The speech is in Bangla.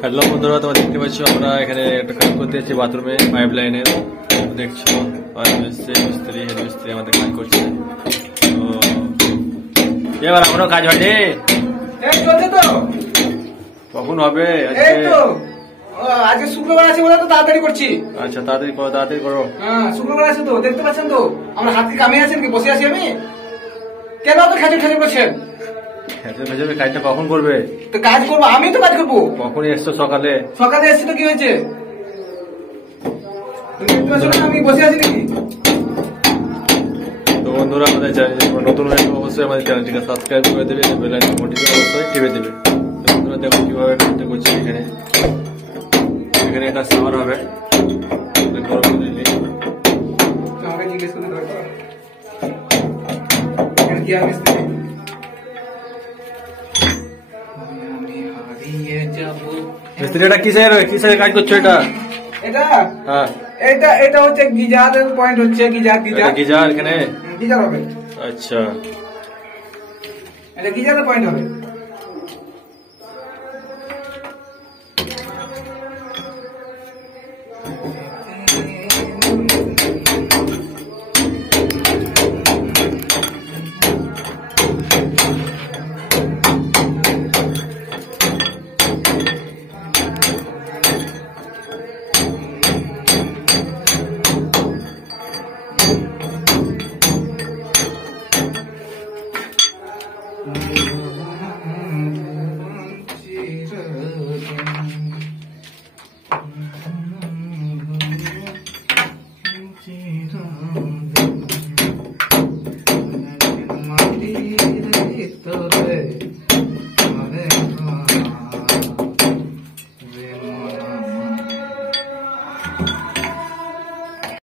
হ্যালো বন্ধুরা, তোমরা দেখতে পাচ্ছ আমরা এখানে একটা কাজ করতে যাচ্ছি বাথরুমে পাইপ লাইনের। দেখছো মিস্ত্রি হেড মিস্ত্রি আমাদের কাজ করছে। তো এবার এখনো কাজ হয়নি, কখন হবে? আজকে শুক্রবার আছে বলে তো তাড়াতাড়ি করছি। আচ্ছা তাড়াতাড়ি করো, তাড়াতাড়ি করো। হ্যাঁ শুক্রবার আছে তো, দেখতে পাচ্ছেন তো আমরা হাত কি কামিয়ে আছেন কি বসে আছি আমি? কেন তো খেজুর খেজুর করছেন? ভেজে কাজটা কখন করবে? তো কাজ করবো, আমি তো কাজ করবো। কখনই এসছো? সকালে। সকালে এসছি তো কি হয়েছে? দেখতে পাচ্ছ না আমি বসে আছি নাকি? তো বন্ধুরা, আমাদের চ্যানেল নতুন হয়ে অবশ্যই আমাদের চ্যানেলটিকে সাবস্ক্রাইব করে দেবে, বেল আইকন ঘন্টিটা অবশ্যই টিপে দেবে। তো বন্ধুরা দেখো কিভাবে কাজটা করছি। এখানে একটা সামার হবে, আমাকে জিজ্ঞেস করতে দরকার এখানে কি আর মিস্ত্রি? আমি হারিয়ে যাবো। মিস্ত্রি এটা কিসের কাজ করছো এটা? এটা হ্যাঁ এটা এটা হচ্ছে গিজারের পয়েন্ট, হচ্ছে গিজার গিজার এখানে গিজার হবে। আচ্ছা এটা গিজারের পয়েন্ট হবে।